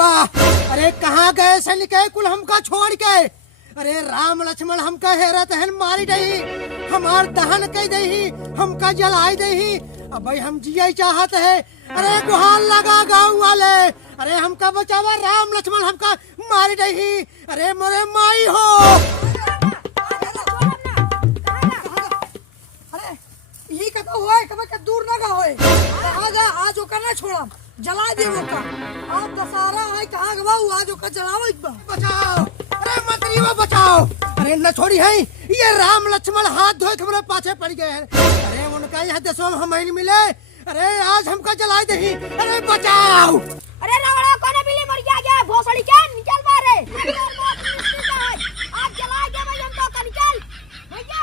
वाह। अरे कहाँ गए सैनिक कुल हमका छोड़ के? अरे राम लक्ष्मण हमका हेरत हन मारी दही, हमार दहन कह दही, हमका जलाई दही। अब भाई हम जिया चाहत है। अरे गुहार लगा गाँव वाले, अरे हमका बचावा राम लक्ष्मण हमका मारी दही। अरे मोरे माई हो। अरे यही कथा हुआ है, कभी दूर ना का होए। आजा आज ओकर ना छोड़ा, जला दे ओका। आज दशहरा है, कहाँ गवाऊ आज ओका जलाओ एक बार। बचाओ, अरे मंत्री वो बचाओ। अरे न छोड़ी है, ये राम लक्ष्मण हाथ धोए के मेरे पाछे पड़ गए हैं। अरे उनका यह दसवां हम नहीं मिले। अरे आज हमका जला दही। अरे बचाओ। अरे रावणा कोने बिल्ली मर गया भोसड़ी के निकल मारे। आज जला के मैं हमको का निकल भैया।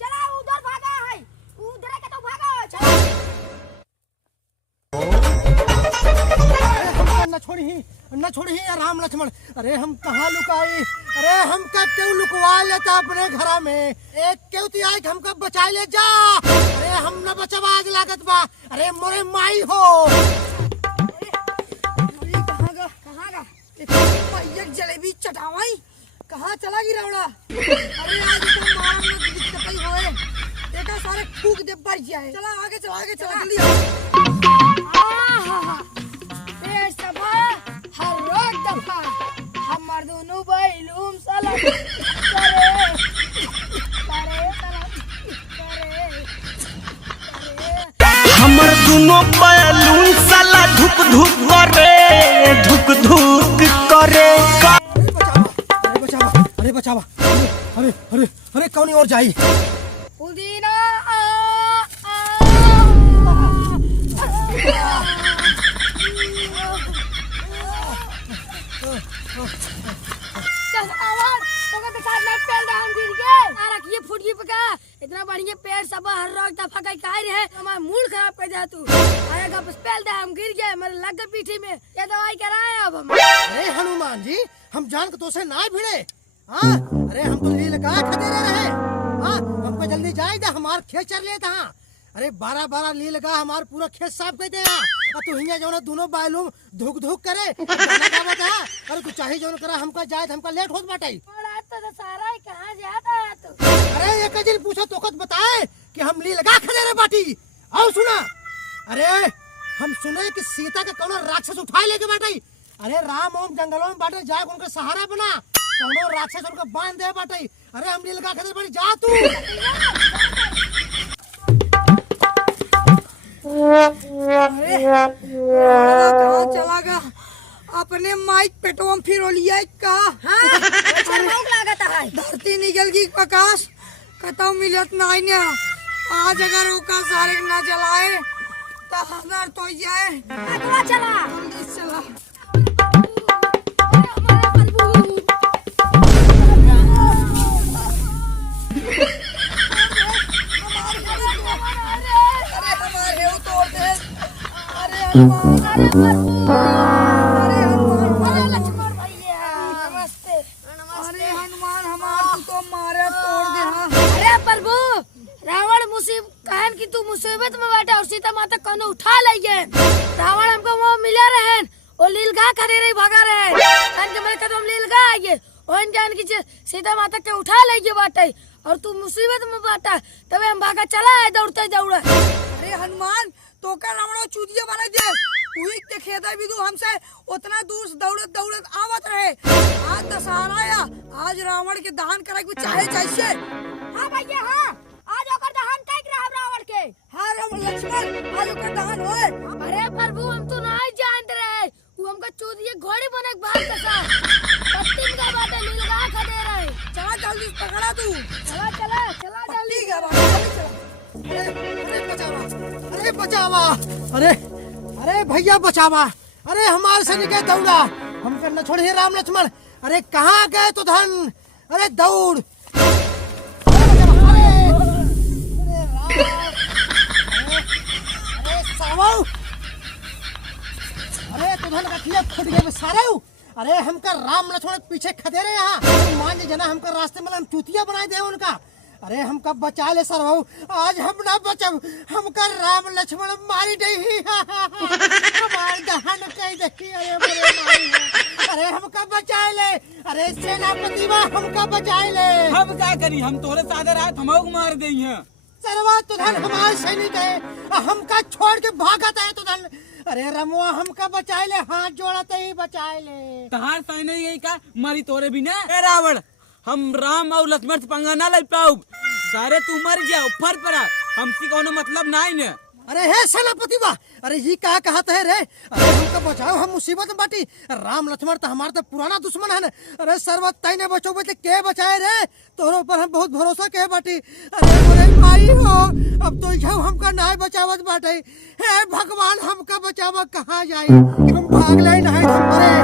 चला उधर भागा है, उधर के तो भागा। चला न छोड़ी है राम लक्ष्मण। अरे हम कहाँ लुकाई? अरे हमका क्यों लुकवा लेता अपने घर में? एक क्यों ती आई हमका बचा ले जा। अरे हम न बचवा आज लागत बा। अरे मोरे माई हो। एक जलेबी चटावाई कहाँ चला गई रावड़ा? अरे आज तो मार में दिक्कत ही होए, देखा सारे फूक दे पर जाए। चला आगे चला जल्दी ये सब हर रोज दफा हमर दोनों बैलूम साला करे हमर दोनों बैलून साला धुक धुक करे। अरे बचावा। अरे कौन और जाई? पुदीना इतना बढ़िया पेड़ सब हर रोज दफा का कह रहे हैं। हमारा मूड खराब कर दिया तू। आएगा बस पेल दे हम गिर गए, मेरे लग गए पीठी में। ये दवाई कराए अब हम। अरे हनुमान जी हम जान के तो से ना भिड़े। हाँ अरे हम तो लील का खदेरे रहे। हाँ हमको जल्दी जाए दा, हमार खेत चर लेता। हाँ अरे 12 लील का हमार पूरा खेत साफ कर दे। तू हिया जो दोनों बायलूम धुक धुक करे। अरे तू चाहे जो करा हमका जाए हमका लेट होत बाटे। तो सारा कहाँ जाता है तू? अरे एक दिन पूछो तो खुद बताए कि हम ली लगा खदेरे बाटी। आओ सुना, अरे हम सुने कि सीता के कौनो राक्षस उठाए लेके बाटे। अरे राम ओम जंगलों में बाटे जाए उनका सहारा बना, कौनो राक्षस उनका बांध दे बाटे। अरे हम ली लगा खदेरे बाटी, जा तू। कहाँ चला गया? अपने माइक पेटोम फिर लिया का। हाँ लागत है। धरती निकल गई प्रकाश, कतौ मिलत नहीं ने। आज अगर ओका सारे ना जलाए तो हजार तो जाए। अगवा चला चला हमारे हो तोड़ दे। अरे हनुमान हमार तू तो मारे तोड़ दे। हाँ अरे प्रभु रावण कहन कि तू मुसीबत में बैठा और सीता माता कौनो उठा लाइए। रावण हमको वो मिले रहे और लीलगा करे रही भगा रहे कहन के मेरे कदम लीलगा आइए ओन जान की सीता माता के उठा लाइए बाटे और तू मुसीबत में बैठा तबे हम भागा चला है दौड़ते दौड़े। अरे हनुमान तो का रावण चूतिया बना दे। वही देखे था भी तू हमसे उतना दूर दौड़त आवत रहे। आज दशहरा या आज रावण के दहन करे के चाहे जैसे। हाँ भैया हाँ आज ओकर दहन कर रहा रावण के। हाँ रावण लक्ष्मण आज ओकर दहन होए। अरे प्रभु हम तो नहीं जानते रहे, वो हमका चूतिया घोड़ी बने के बाहर कसा पत्ती का बाटे लीलगा खदे रहे। चला जल्दी पकड़ा तू। चला जल्दी। ठीक है बाबा। अरे बचावा। अरे भैया बचावा। अरे हमारे से निकल दौड़ा, हम न छोड़िए राम लक्ष्मण। अरे कहाँ गए तो धन? अरे दौड़। अरे तुधन का खिया फुट गए सारे। अरे हमका राम लक्ष्मण पीछे खदेरे यहाँ मान ली जना हमका रास्ते में हम चूतिया बनाए दे उनका। अरे हमका बचा ले सर आज हम ना बचब, हमका राम लक्ष्मण मारी नहीं। हमारे दहन कहीं देखी। अरे अरे हमका बचाए ले, अरे सेनापति बा हमका बचाए ले। हम क्या करी, हम तोरे सादर आए हमको मार दे हैं। सरवा तुधन हमारे सैनिक है, हमका छोड़ के भागत है तुधन। अरे रमुआ हमका बचाए ले, हाथ जोड़ते ही बचाए ले। तहार सैनिक यही का मरी तोरे भी ना। ए रावण, हम राम और लक्ष्मण से पंगा ना ले पाऊ, सारे तू मर जाओ फर पड़ा, हमसे कोनो मतलब ना ही न। अरे हे सेनापति बा, अरे ये क्या कहते है रे? अरे हमका बचाओ, हम मुसीबत में बाटी। राम लक्ष्मण तो हमारे तो पुराना दुश्मन है न। अरे सर्वत तई ने बचो बचे के बचाए रे? तोरो पर हम बहुत भरोसा के बाटी। अरे मोरे माई हो, अब तो जाओ हमका नाय बचावत बाटे। हे भगवान हमका बचावा, कहाँ जाई? हम भाग ले नहीं हम मरे।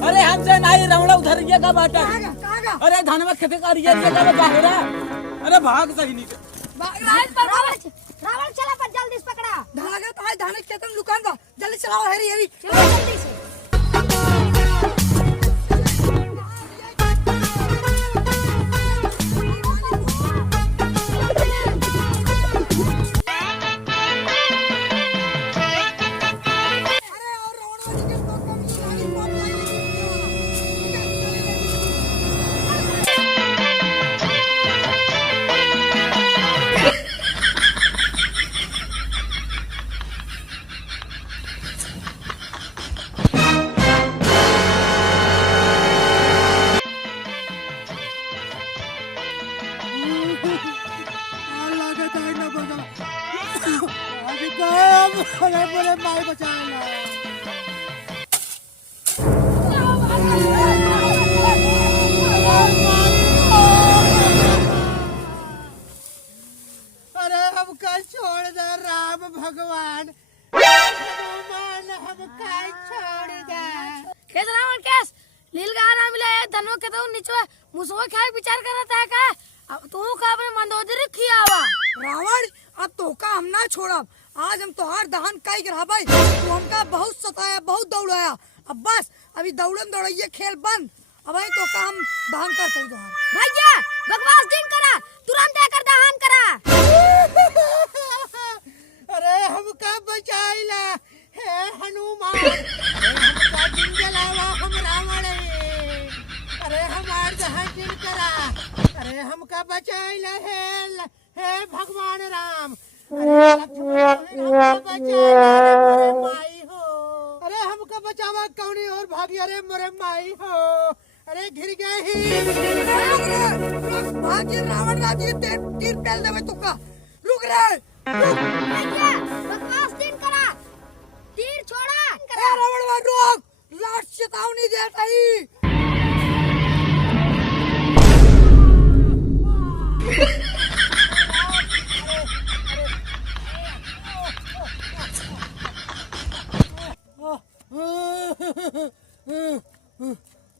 अरे हमसे नहीं रमणा उधर ये का बाटा। अरे धनवा खेते का रिया का बाहरा। अरे भाग सही नहीं। रावण चला पर जल्दी से पकड़ा। धागा तो है, धाने खेत में दुकान बा, जल्दी चलाओ हेरी हेरी। चलो जल्दी से। अरे मोरे माई बचाए ला। अरे हमका छोड़ दे राम भगवान, भगवान हमका छोड़ दे। केस रावण केस लील गा ना मिले धनो के तो नीचे मुसो खाए विचार करता है का? अब तू का अपने मंदोदरी खियावा। रावण, अब तो का हम ना छोड़ब, आज हम तोहार दहन काई करा भाई। तू हमका बहुत सताया, बहुत दौड़ाया, अब बस अभी दौड़न दौड़ाइए खेल बंद। अब आई तो का हम दहन कर सही तोहार। भैया बकवास दिन करा, तुरंत आकर दहन करा। अरे हमका बचाई ला, हे हनुमान, हमका दिन जलावा हम रावण है। अरे हमार दहन दिन करा, अरे हमका बचाई ला, हे भगवान राम। अरे हमका बचाई ला, मोरे माई हो। अरे हमका बचावा कौनी और भागी, अरे मोरे माई हो। अरे घिर गए ही। भाग्य रावण राजी तीर पेल देवे तुका। रुक रे, भैया बकवास दिन करा, तीर छोड़ा। ए रावण रुक, लाट चेतावनी देता ही।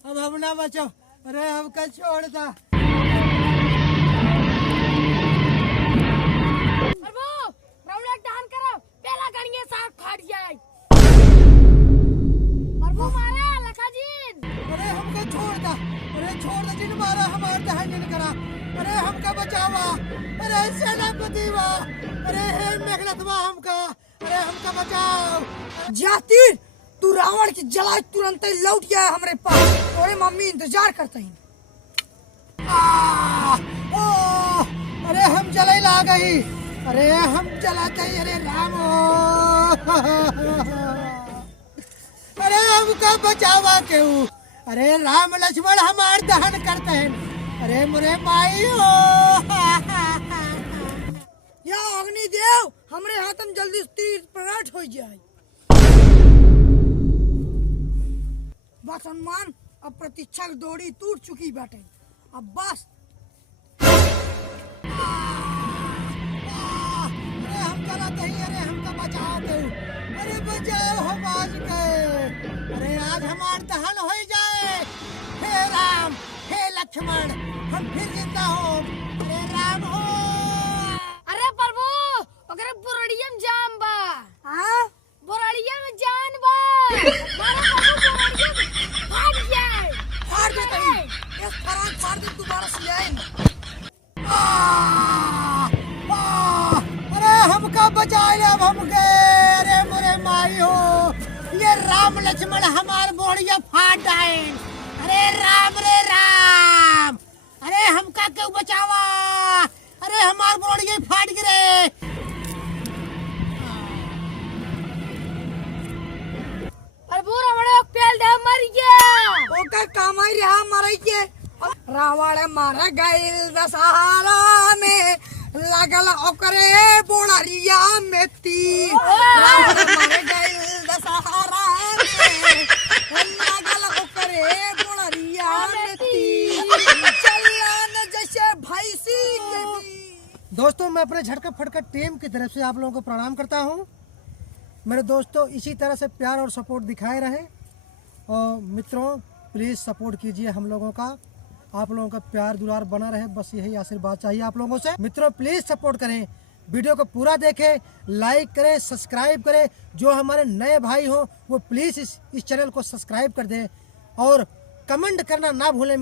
अब हम ना बचो, अरे हमका छोड़ दा। प्रभु रावण दहन करो, पहला गणिये साथ फाड़ जाए। प्रभु मारा लखाजीन। अरे हमका छोड़ दा, अरे छोड़ दा, जिन मारा हमार दहन जिन करा। अरे हमका बचावा, अरे सेनापति वा, अरे हे मेघनाथवा हमका, अरे हमका बचाओ। जाती तू रावण की जलाए तुरंत ही लौट गया है हमरे पास। तोरे मम्मी इंतजार करते हैं। अरे हम जलाई ला गई, अरे हम जलाते ही, अरे राम अरे हमका बचावा क्यों? अरे राम लक्ष्मण हमार दहन करते हैं। अरे मुरे माई हो। या अग्निदेव, हमरे हाथन जल्दी तीर प्रकट हो जाए। बस हनुमान, अब प्रतीक्षा की दौड़ी टूट चुकी बाटे, अब बस। अरे हम कराते ही, अरे हमका बचाओ क्यों? अरे बचाओ हम आज गए, अरे आज हमार दहन हो जाए। हे राम, हे लक्ष्मण, हम फिर जिंदा हो। अरे राम हो। अरे प्रभु अगर बुरड़ियम जान बा। हाँ? बुरड़िया में जान बा। मारा प्रभु बुरड़ियम फाड़ जाए। फाड़ दे कहीं, इस फराक फाड़ दे दोबारा से आए। अरे हमका बचाए, अब हम गए। राम लक्ष्मण हमार बोड़िया फाट आए। अरे राम रे राम, अरे हमका क्यों बचावा, अरे हमार बोड़िया फाट गिरे। प्रभु रावण पेल दे मर गया। ओकर कामाई रहा मरई के। रावण मर गइल दशहरा में, लगल ओकरे बोड़रिया में तीर। रावण मर गइल दशहरा में, लगल ओकरे बोड़रिया में तीर। चलन जैसे भैंसी के बीच। दोस्तों मैं अपने झटका फटका टीम की तरफ से आप लोगों को प्रणाम करता हूं। मेरे दोस्तों इसी तरह से प्यार और सपोर्ट दिखाए रहें, और मित्रों प्लीज़ सपोर्ट कीजिए हम लोगों का। आप लोगों का प्यार दुलार बना रहे, बस यही आशीर्वाद चाहिए आप लोगों से। मित्रों प्लीज़ सपोर्ट करें, वीडियो को पूरा देखें, लाइक करें, सब्सक्राइब करें। जो हमारे नए भाई हो वो प्लीज़ इस चैनल को सब्सक्राइब कर दें, और कमेंट करना ना भूलें।